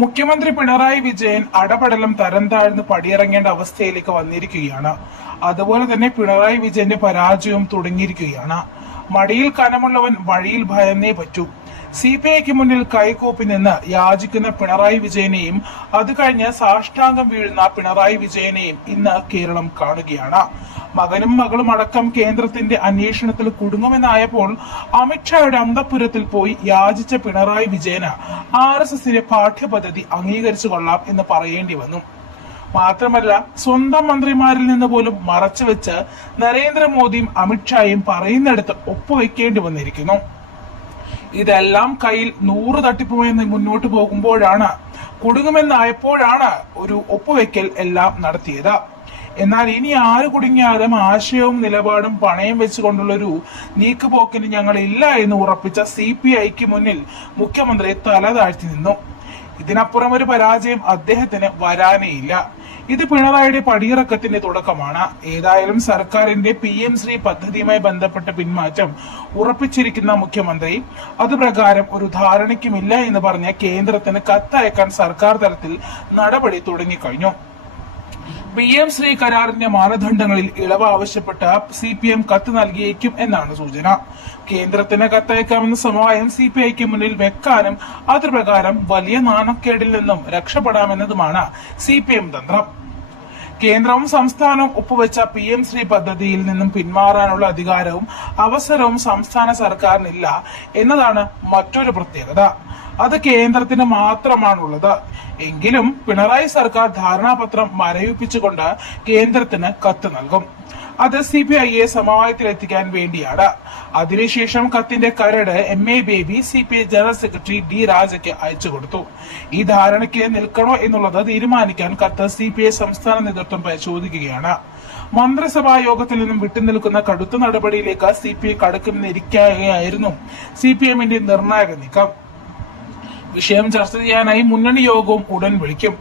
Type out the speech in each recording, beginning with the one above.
മുഖ്യമന്ത്രി പിണറായി വിജയൻ അടപടലം തരം താഴ്ന്ന് പടിയിറങ്ങേണ്ട അവസ്ഥയിലേക്ക് വന്നിരിക്കുകയാണ്. അതുപോലെ തന്നെ പിണറായി വിജയന്റെ പരാജയവും തുടങ്ങിയിരിക്കുകയാണ്. മടിയിൽ കനമുള്ളവൻ വഴിയിൽ ഭയന്നേ പറ്റൂ. CPIക്ക് മുന്നിൽ കൈകൂപ്പി നിന്ന് യാചിക്കുന്ന പിണറായി വിജയനെയും അത് കഴിഞ്ഞ് സാഷ്ടാംഗം വീഴുന്ന പിണറായി വിജയനെയും ഇന്ന് കേരളം കാണുകയാണ്. മകനും മകളും അടക്കം കേന്ദ്രത്തിന്റെ അന്വേഷണത്തിൽ കുടുങ്ങുമെന്നായപ്പോൾ അമിത്ഷായുടെ അന്തപുരത്തിൽ പോയി യാചിച്ച പിണറായി വിജയന് RSSന്റെ പാഠ്യപദ്ധതി അംഗീകരിച്ചു കൊള്ളാം എന്ന് പറയേണ്ടി വന്നു. മാത്രമല്ല സ്വന്തം മന്ത്രിമാരിൽ നിന്ന് പോലും മറച്ചുവെച്ച് നരേന്ദ്രമോദിയും അമിത്ഷായും പറയുന്നിടത്ത് ഒപ്പുവെക്കേണ്ടി വന്നിരിക്കുന്നു. ഇതെല്ലാം കയ്യിൽ 100 തട്ടിപ്പുമായി മുന്നോട്ട് പോകുമ്പോഴാണ് കുടുങ്ങുമെന്നായപ്പോഴാണ് ഒരു ഒപ്പുവെക്കൽ എല്ലാം നടത്തിയത്. എന്നാൽ ഇനി ആര് കുടുങ്ങിയാലും ആശയവും നിലപാടും പണയം വെച്ചുകൊണ്ടുള്ളൊരു നീക്കുപോക്കിന് ഞങ്ങൾ ഇല്ല എന്ന് ഉറപ്പിച്ച CPIക്ക് മുന്നിൽ മുഖ്യമന്ത്രി തല താഴ്ത്തി നിന്നു. ഇതിനപ്പുറം ഒരു പരാജയം അദ്ദേഹത്തിന് വരാനേയില്ല. ഇത് പിണറായിയുടെ പടിയിറക്കത്തിന്റെ തുടക്കമാണ്. ഏതായാലും സർക്കാരിന്റെ PM ശ്രീ പദ്ധതിയുമായി ബന്ധപ്പെട്ട പിന്മാറ്റം ഉറപ്പിച്ചിരിക്കുന്ന മുഖ്യമന്ത്രി അതുപ്രകാരം ഒരു ധാരണയ്ക്കുമില്ല എന്ന് പറഞ്ഞ് കേന്ദ്രത്തിന് കത്തയക്കാൻ സർക്കാർ തലത്തിൽ നടപടി തുടങ്ങിക്കഴിഞ്ഞു. PM ശ്രീ കരാറിന്റെ മാനദണ്ഡങ്ങളിൽ ഇളവ് ആവശ്യപ്പെട്ട CPM കത്ത് നൽകിയേക്കും എന്നാണ് സൂചന. കേന്ദ്രത്തിന് കത്തയക്കാമെന്ന സമവായം CPIക്ക് മുന്നിൽ വെക്കാനും അതുപ്രകാരം വലിയ നാണക്കേടിൽ നിന്നും രക്ഷപ്പെടാമെന്നതുമാണ് CPM തന്ത്രം. കേന്ദ്രവും സംസ്ഥാനവും ഒപ്പുവെച്ച PM ശ്രീ പദ്ധതിയിൽ നിന്നും പിന്മാറാനുള്ള അധികാരവും അവസരവും സംസ്ഥാന സർക്കാരിനില്ല എന്നതാണ് മറ്റൊരു പ്രത്യേകത. അത് കേന്ദ്രത്തിന് മാത്രമാണുള്ളത്. എങ്കിലും പിണറായി സർക്കാർ ധാരണാപത്രം മരവിപ്പിച്ചുകൊണ്ട് കേന്ദ്രത്തിന് കത്ത് നൽകും. അത് CPIയെ സമവായത്തിലെത്തിക്കാൻ വേണ്ടിയാണ്. അതിനുശേഷം കത്തിന്റെ കരട് MA baby CPI general secretary D രാജയ്ക്ക് അയച്ചു കൊടുത്തു. ഈ ധാരണയ്ക്ക് നിൽക്കണോ എന്നുള്ളത് തീരുമാനിക്കാൻ കത്ത് CPI സംസ്ഥാന നേതൃത്വം പരിശോധിക്കുകയാണ്. മന്ത്രിസഭാ യോഗത്തിൽ നിന്നും വിട്ടുനിൽക്കുന്ന കടുത്ത നടപടിയിലേക്ക് CPI കടക്കുമെന്നിരിക്കുകയായിരുന്നു CPMന്റെ നിർണായക നീക്കം. വിഷയം ചർച്ച ചെയ്യാനായി മുന്നണി യോഗവും ഉടൻ വിളിക്കും.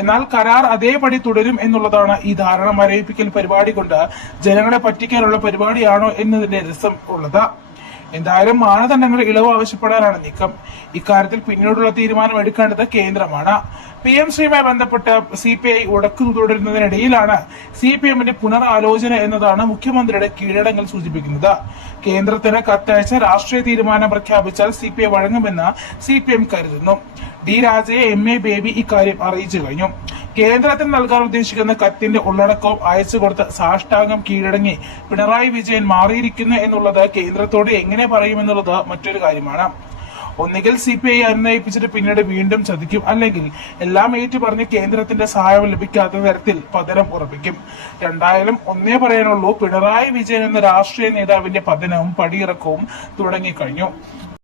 എന്നാൽ കരാർ അതേപടി തുടരും എന്നുള്ളതാണ് ഈ ധാരണ മരവിപ്പിക്കൽ പരിപാടി കൊണ്ട് ജനങ്ങളെ പറ്റിക്കാനുള്ള പരിപാടിയാണോ എന്നതിന്റെ രസം ഉള്ളത്. എന്തായാലും മാനദണ്ഡങ്ങൾ ഇളവ് ആവശ്യപ്പെടാനാണ് നീക്കം. ഇക്കാര്യത്തിൽ പിന്നീടുള്ള തീരുമാനം എടുക്കേണ്ടത് കേന്ദ്രമാണ്. PM ശ്രീയുമായി ബന്ധപ്പെട്ട് CPI ഉടക്കു തുടരുന്നതിനിടയിലാണ് CPMന്റെ പുനരാലോചന എന്നതാണ് മുഖ്യമന്ത്രിയുടെ കീഴടങ്ങൽ സൂചിപ്പിക്കുന്നത്. കേന്ദ്രത്തിന് കത്തയച്ച് രാഷ്ട്രീയ തീരുമാനം പ്രഖ്യാപിച്ചാൽ CPI വഴങ്ങുമെന്ന് CPM കരുതുന്നു. D രാജയെ MA ബേബി ഇക്കാര്യം അറിയിച്ചു കഴിഞ്ഞു. കേന്ദ്രത്തിന് നൽകാൻ ഉദ്ദേശിക്കുന്ന കത്തിന്റെ ഉള്ളടക്കവും അയച്ചു കൊടുത്ത് സാഷ്ടാംഗം കീഴടങ്ങി പിണറായി വിജയൻ മാറിയിരിക്കുന്നു എന്നുള്ളത് കേന്ദ്രത്തോട് എങ്ങനെ പറയുമെന്നുള്ളത് മറ്റൊരു കാര്യമാണ്. ഒന്നുകിൽ CPI അനുനയിപ്പിച്ചിട്ട് പിന്നീട് വീണ്ടും ചതിക്കും, അല്ലെങ്കിൽ എല്ലാം ഏറ്റു പറഞ്ഞ് കേന്ദ്രത്തിന്റെ സഹായം ലഭിക്കാത്ത തരത്തിൽ പതനം ഉറപ്പിക്കും. രണ്ടായാലും ഒന്നേ പറയാനുള്ളൂ, പിണറായി വിജയൻ എന്ന രാഷ്ട്രീയ നേതാവിന്റെ പതനവും പടിയിറക്കവും തുടങ്ങിക്കഴിഞ്ഞു.